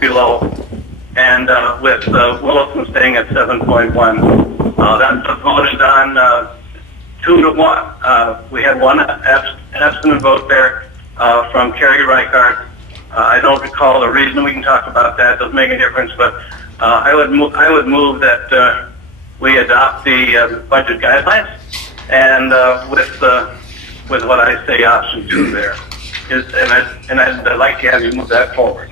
below, and with Williston staying at 7.1. That's voted on 2-1. We had one absent vote there from Kerry Reichart. I don't recall the reason. We can talk about that. Doesn't make a difference, but I would move that we adopt the budget guidelines, and with what I say, option 2 there is, and I'd like to have you move that forward.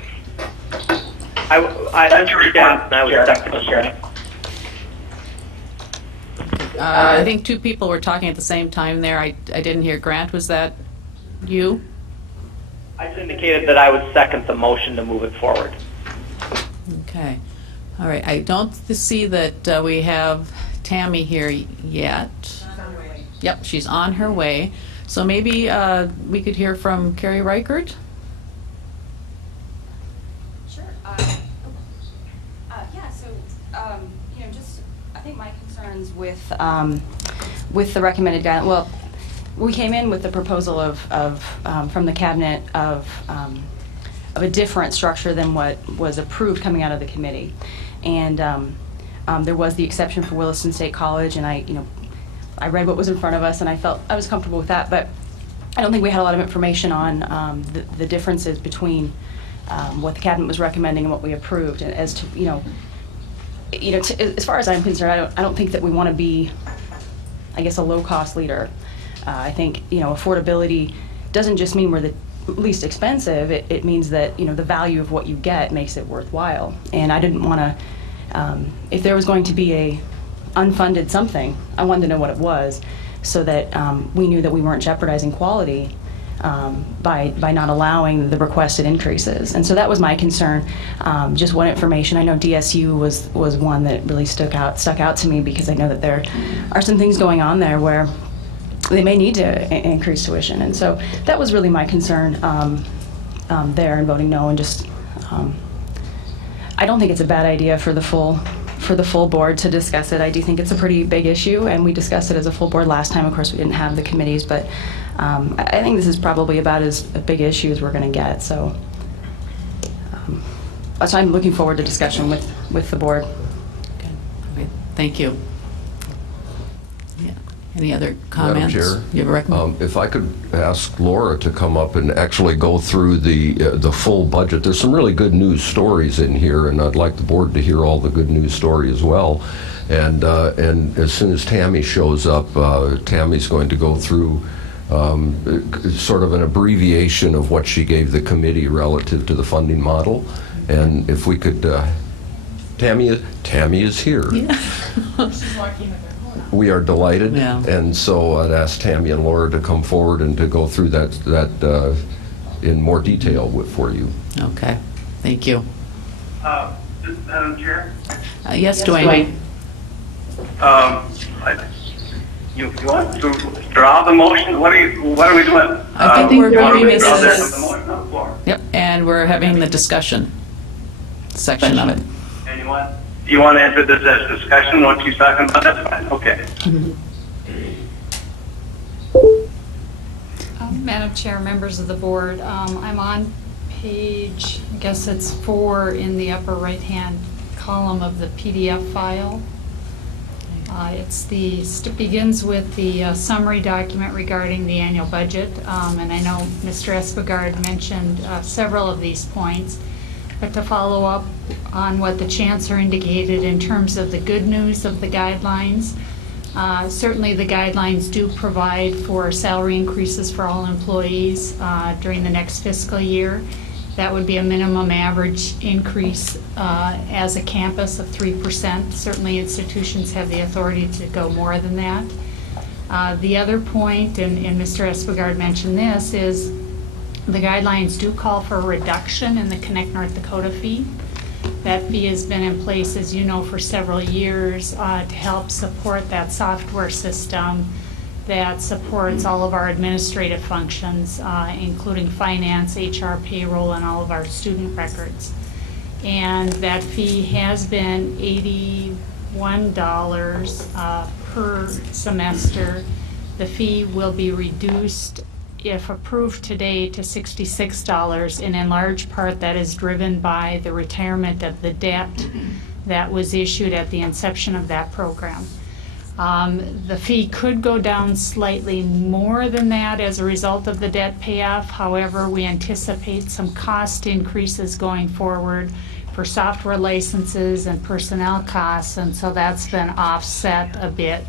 I understand. I would second the chair. I think two people were talking at the same time there. I didn't hear. Grant, was that you? I just indicated that I would second the motion to move it forward. Okay. All right. I don't see that we have Tammy here yet. Yep, she's on her way. So maybe we could hear from Kerry Reichert. Sure. Yeah. So, just I think my concerns with the recommended guideline. Well, we came in with the proposal of from the cabinet of a different structure than what was approved coming out of the committee, and there was the exception for Williston State College, and I read what was in front of us, and I felt I was comfortable with that, but I don't think we had a lot of information on the differences between what the cabinet was recommending and what we approved, and as to as far as I'm concerned, I don't think that we want to be, I guess, a low-cost leader. I think affordability doesn't just mean we're the least expensive. It means that the value of what you get makes it worthwhile. And I didn't want to, if there was going to be a unfunded something, I wanted to know what it was, so that we knew that we weren't jeopardizing quality by not allowing the requested increases. And so that was my concern. Just one information. I know DSU was one that really stuck out to me, because I know that there are some things going on there where they may need to increase tuition, and so that was really my concern there in voting no. And just I don't think it's a bad idea for the full board to discuss it. I do think it's a pretty big issue, and we discussed it as a full board last time. Of course, we didn't have the committees, but I think this is probably about as a big issue as we're going to get. So I'm looking forward to discussion with the board. Okay. Thank you. Any other comments? Madam Chair, you have a recommendation? if I could ask Laura to come up and actually go through the full budget. There's some really good news stories in here, and I'd like the board to hear all the good news story as well. And as soon as Tammy shows up, Tammy's going to go through sort of an abbreviation of what she gave the committee relative to the funding model. And if we could, Tammy is here. Yeah. We are delighted, yeah. And so I'd ask Tammy and Laura to come forward and to go through that in more detail for you. Okay, thank you. Madam Chair? Yes, Dwayne. You want to draw the motion? What are we doing? I think we're moving this draw as... the motion on the floor. Yep, and we're having the discussion section of it. And you want to enter this as discussion once you're talking about that? Fine. Okay. Madam Chair, members of the board, I'm on page, I guess it's 4 in the upper right-hand column of the PDF file. It begins with the summary document regarding the annual budget, and I know Mr. Espegard mentioned several of these points, but to follow up on what the Chancellor indicated in terms of the good news of the guidelines, certainly the guidelines do provide for salary increases for all employees during the next fiscal year. That would be a minimum average increase as a campus of 3%. Certainly institutions have the authority to go more than that. The other point, and Mr. Espegard mentioned this, is the guidelines do call for a reduction in the Connect North Dakota fee. That fee has been in place, as you know, for several years to help support that software system that supports all of our administrative functions, including finance, HR, payroll, and all of our student records. And that fee has been $81 per semester. The fee will be reduced if approved today, to $66, and in large part that is driven by the retirement of the debt that was issued at the inception of that program. The fee could go down slightly more than that as a result of the debt payoff. However, we anticipate some cost increases going forward for software licenses and personnel costs, and so that's been offset a bit.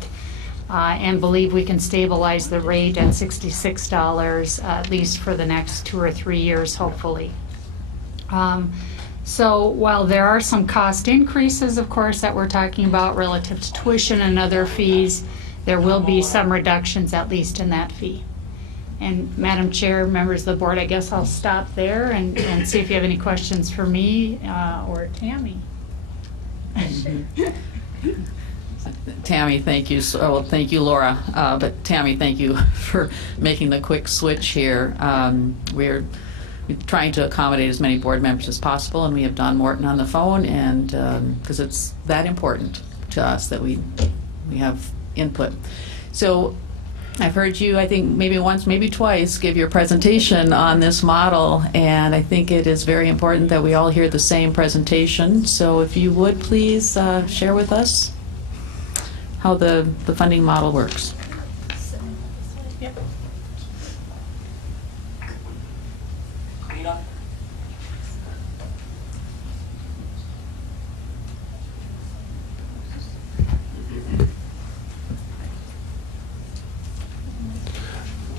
And believe we can stabilize the rate at $66 at least for the next 2 or 3 years, hopefully. So while there are some cost increases, of course, that we're talking about relative to tuition and other fees, there will be some reductions, at least in that fee. And Madam Chair, members of the board, I guess I'll stop there and see if you have any questions for me or Tammy. Tammy, thank you. Well, thank you, Laura. But Tammy, thank you for making the quick switch here. We're trying to accommodate as many board members as possible, and we have Don Morton on the phone, and because it's that important to us that we have input. So I've heard you, I think, maybe once, maybe twice, give your presentation on this model, and I think it is very important that we all hear the same presentation. So if you would please share with us how the funding model works. Yep.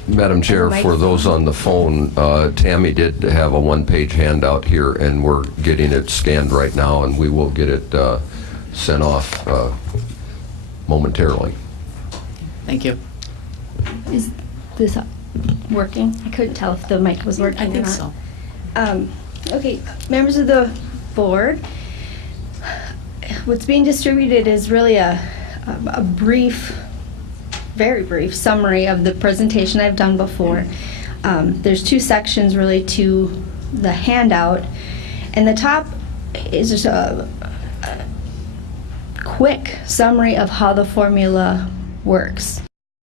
Madam Chair, for those on the phone, Tammy did have a one-page handout here, and we're getting it scanned right now, and we will get it sent off momentarily. Thank you. Is this working? I couldn't tell if the mic was working I think or not. so. Okay, members of the board, what's being distributed is really a brief, very brief summary of the presentation I've done before. There's 2 sections really to the handout, and the top is just a quick summary of how the formula works.